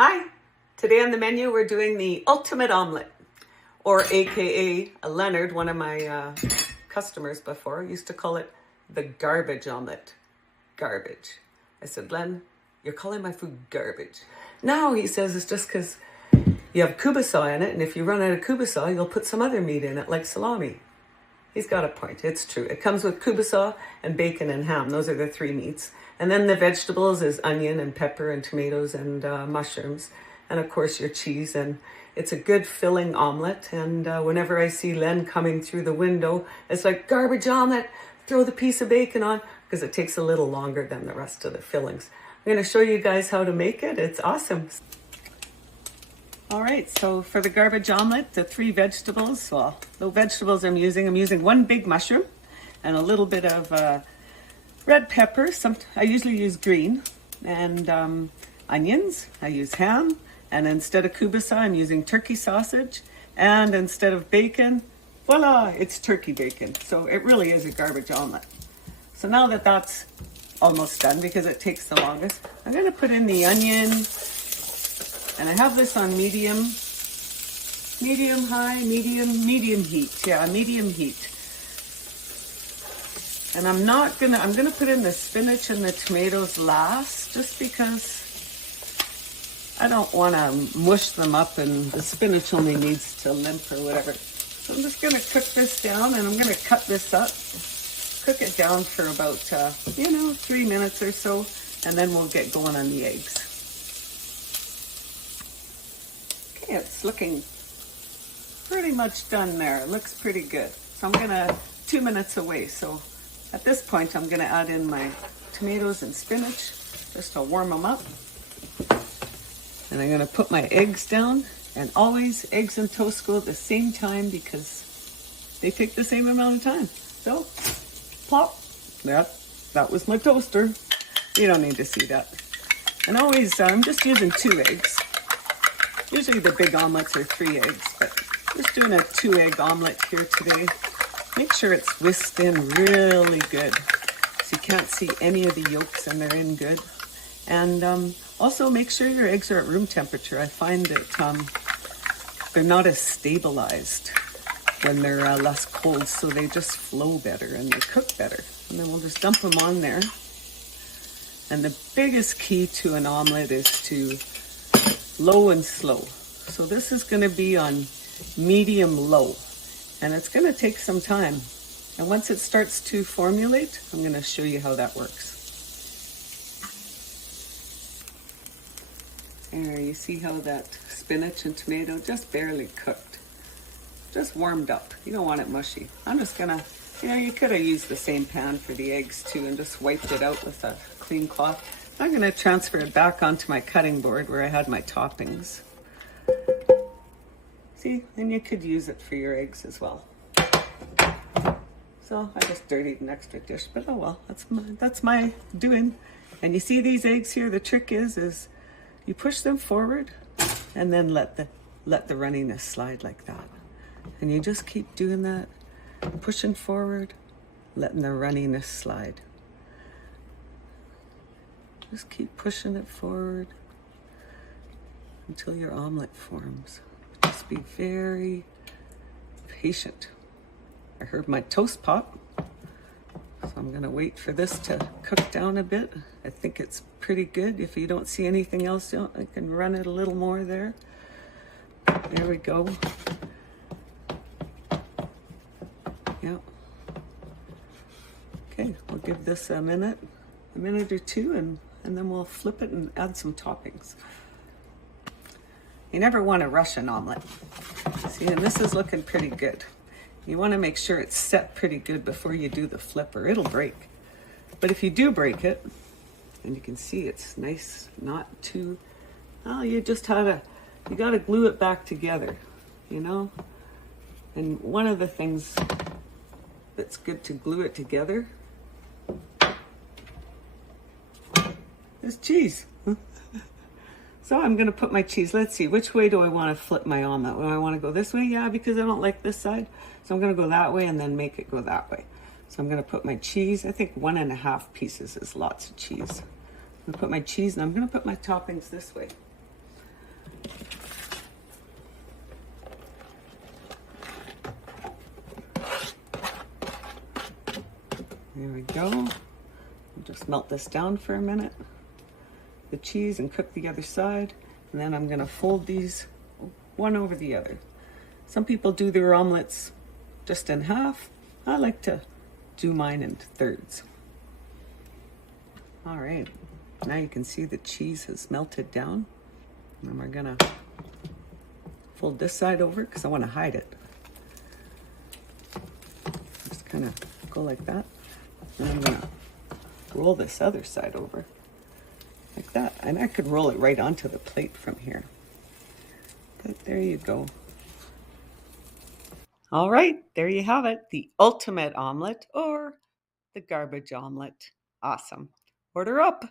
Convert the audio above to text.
Hi, today on the menu we're doing the ultimate omelette, or AKA Leonard, one of my customers before, used to call it the garbage omelette. Garbage. I said, Len, you're calling my food garbage. No, he says, it's just because you have kulbasa in it, and if you run out of kulbasa, you'll put some other meat in it, like salami. He's got a point. It's true. It comes with kulbasa and bacon and ham. Those are the three meats. And then the vegetables is onion and pepper and tomatoes and mushrooms. And of course your cheese. And it's a good filling omelette. And whenever I see Len coming through the window, it's like, garbage omelette, throw the piece of bacon on, because it takes a little longer than the rest of the fillings. I'm going to show you guys how to make it. It's awesome. All right, so for the garbage omelette, the three vegetables, well, the vegetables I'm using one big mushroom and a little bit of red pepper. I usually use green, and onions. I use ham, and instead of kulbasa, I'm using turkey sausage, and instead of bacon, voila, it's turkey bacon. So it really is a garbage omelette. So now that that's almost done, because it takes the longest, I'm going to put in the onion. And I have this on medium heat. Yeah, medium heat. And I'm gonna put in the spinach and the tomatoes last, just because I don't want to mush them up and the spinach only needs to limp or whatever. So I'm just gonna cook this down, and I'm gonna cut this up, cook it down for about, 3 minutes or so, and then we'll get going on the eggs. It's looking pretty much done there. It looks pretty good. So I'm gonna 2 minutes away. So at this point, I'm gonna add in my tomatoes and spinach just to warm them up. And I'm gonna put my eggs down. And always eggs and toast go at the same time because they take the same amount of time. So plop. That was my toaster. You don't need to see that. And always, I'm just using 2 eggs. Usually the big omelets are 3 eggs, but I'm just doing a 2-egg omelet here today. Make sure it's whisked in really good, so you can't see any of the yolks and they're in good. And also make sure your eggs are at room temperature. I find that they're not as stabilized when they're less cold, so they just flow better and they cook better. And then we'll just dump them on there. And the biggest key to an omelet is to low and slow. So this is going to be on medium low, and it's going to take some time. And once it starts to formulate, I'm going to show you how that works. There, you see how that spinach and tomato just barely cooked, just warmed up. You don't want it mushy. I'm just gonna, you could have used the same pan for the eggs too and just wiped it out with a clean cloth. I'm going to transfer it back onto my cutting board where I had my toppings. See, and you could use it for your eggs as well. So I just dirtied an extra dish, but oh well, that's my doing. And you see these eggs here, the trick is you push them forward and then let the runniness slide like that. And you just keep doing that, pushing forward, letting the runniness slide. Just keep pushing it forward until your omelet forms. Just be very patient. I heard my toast pop, so I'm gonna wait for this to cook down a bit. I think it's pretty good. If you don't see anything else, I can run it a little more there. There we go. Yep. Okay, we'll give this a minute or two, and then we'll flip it and add some toppings. You never want to rush an omelet. See, and this is looking pretty good. You want to make sure it's set pretty good before you do the flip, or it'll break. But if you do break it, and you can see it's nice, not too, well, you got to glue it back together, And one of the things that's good to glue it together is cheese. So I'm going to put my cheese. Let's see, which way do I want to flip my omelet? Do I want to go this way? Yeah, because I don't like this side. So I'm going to go that way and then make it go that way. So I'm going to put my cheese. I think 1.5 pieces is lots of cheese. I'm going to put my cheese, and I'm going to put my toppings this way. There we go. I'll just melt this down for a minute. The cheese and cook the other side. And then I'm gonna fold these one over the other. Some people do their omelets just in half. I like to do mine in thirds. All right, now you can see the cheese has melted down. And we're gonna fold this side over because I want to hide it. Just kind of go like that. And I'm gonna roll this other side over like that. And I could roll it right onto the plate from here. But there you go. All right, there you have it. The ultimate omelet or the garbage omelet. Awesome. Order up.